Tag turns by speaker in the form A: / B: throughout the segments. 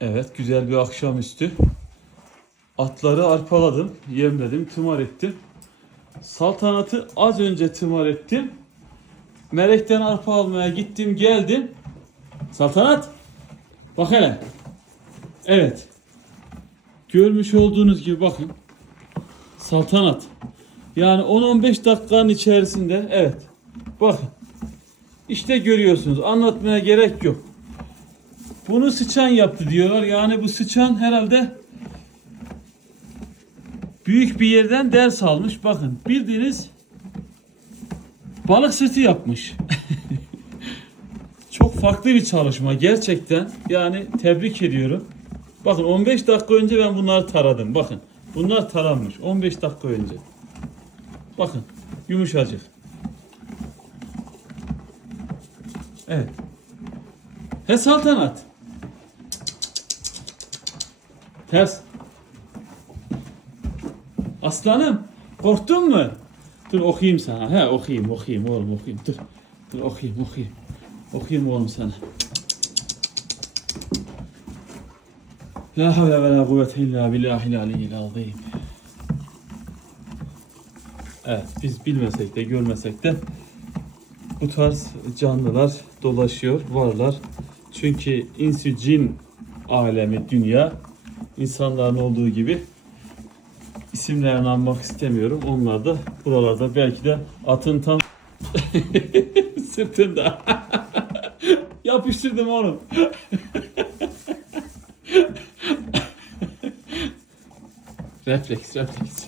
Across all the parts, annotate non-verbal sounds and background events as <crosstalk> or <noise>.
A: Evet güzel bir akşamüstü. Atları arpaladım, yemledim, tımar ettim. Saltanatı az önce tımar ettim. Melek'ten arpa almaya gittim geldim. Saltanat bak hele. Evet. Görmüş olduğunuz gibi bakın. Saltanat. Yani 10-15 dakikanın içerisinde evet. Bakın. İşte görüyorsunuz. Anlatmaya gerek yok. Bunu sıçan yaptı diyorlar. Yani bu sıçan herhalde büyük bir yerden ders almış. Bakın bildiğiniz balık sırtı yapmış. <laughs> Çok farklı bir çalışma gerçekten. Yani tebrik ediyorum. Bakın 15 dakika önce ben bunları taradım. Bakın bunlar taranmış 15 dakika önce. Bakın yumuşacık. Evet. He saltanat. Ters. Aslanım korktun mu? Dur okuyayım sana. He okuyayım okuyayım oğlum okuyayım. Dur. Dur okuyayım okuyayım. Okuyayım oğlum sana. La havle ve la kuvvete illa billahil aliyyil azim. Evet biz bilmesek de görmesek de bu tarz canlılar dolaşıyor, varlar. Çünkü insi cin alemi, dünya insanların olduğu gibi isimlerini anmak istemiyorum. Onlar da buralarda belki de atın tam <laughs> sırtında. <laughs> Yapıştırdım oğlum. <laughs> refleks, refleks.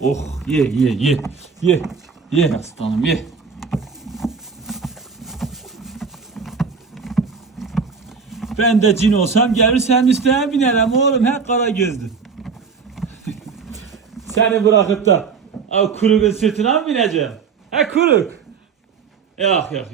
A: oh, ye, ye, ye. Ye, ye aslanım, ye. Ben de cin olsam gelir senin üstüne binerim oğlum. He kara gözlü. <laughs> Seni bırakıp da kurukun sırtına mı bineceğim? He kuruk. Yok yok yok.